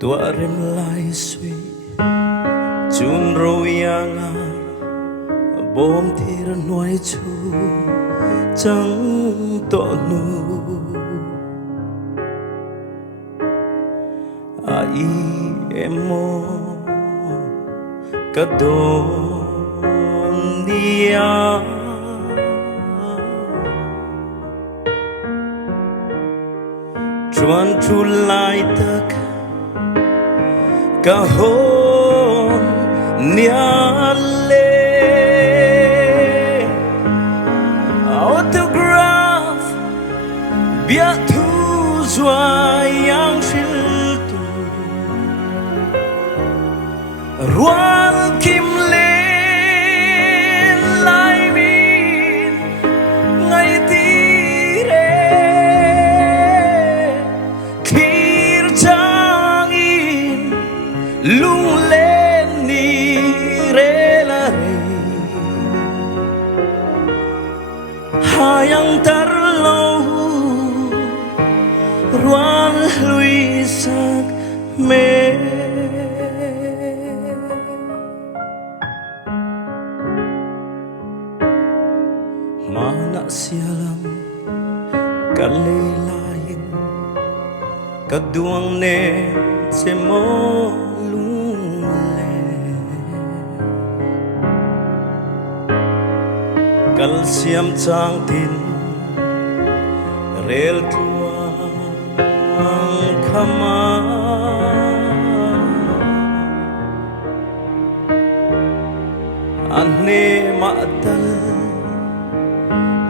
tua rem lai suy chun royanga bom thir noi chu chẳng to nu ai em mo cả đồn dia chuan Tunlai taka cả hồn nia lê autograph bia thu doa yang hrilh tu rual kim lên lai min ngày tire khir chang in lunglen ni re la re hayang tar lo ruan lui sak me mana sialam ka le lain ka duang ne se mo calcium chang tin rel tuang khama anne ma tal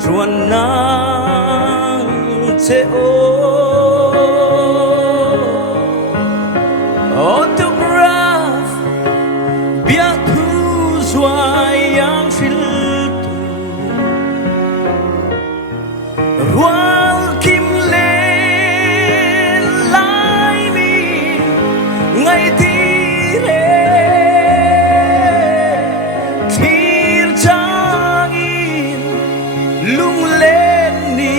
chuan nang che o autograph bia thu doa yang hrilh rual kim lên lai min ngày tire khir chang in lunglen ni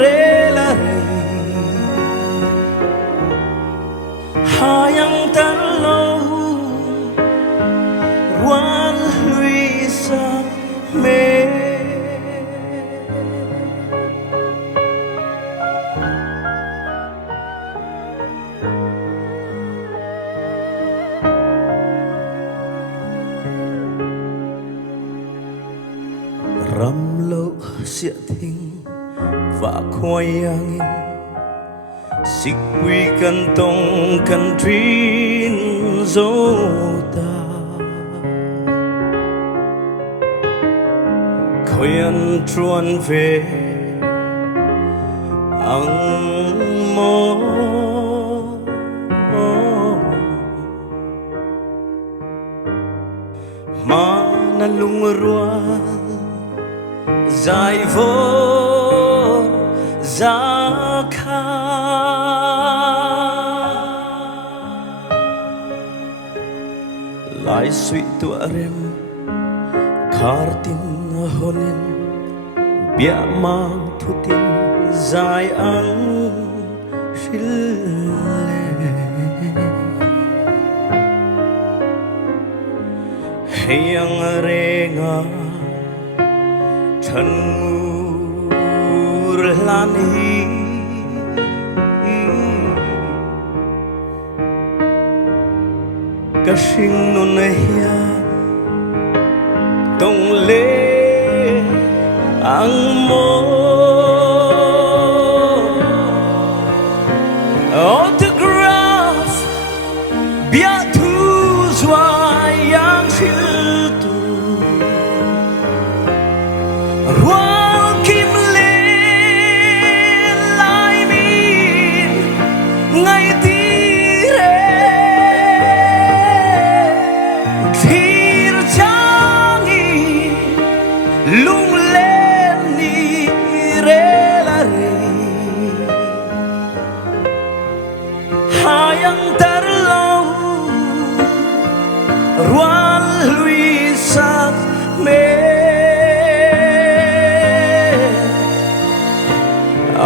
re la re hayang tar lo rual lui sak me ram lo sia thing và khoai angin xích quy căn tông căn trin zota khuyên truan về ang mo ma na lung rual Zaia Zaka lai suy tua rem kartin honin bia mang thutin zai ang hrilh hiang renga thân mur lan hi cả sinh nun hian tông lê ang mo autograph bia thu doa yang hrilh tu rual kim lên lai min ngày tire khir chang in lunglen ni re la re hayang tar lo rual lui sak me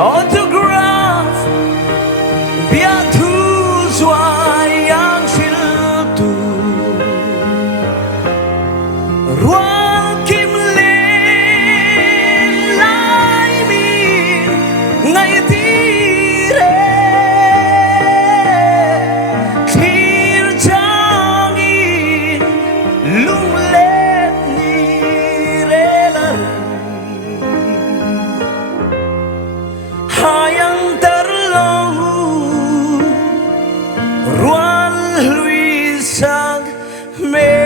autograph bia thu doa Nunhlui sang me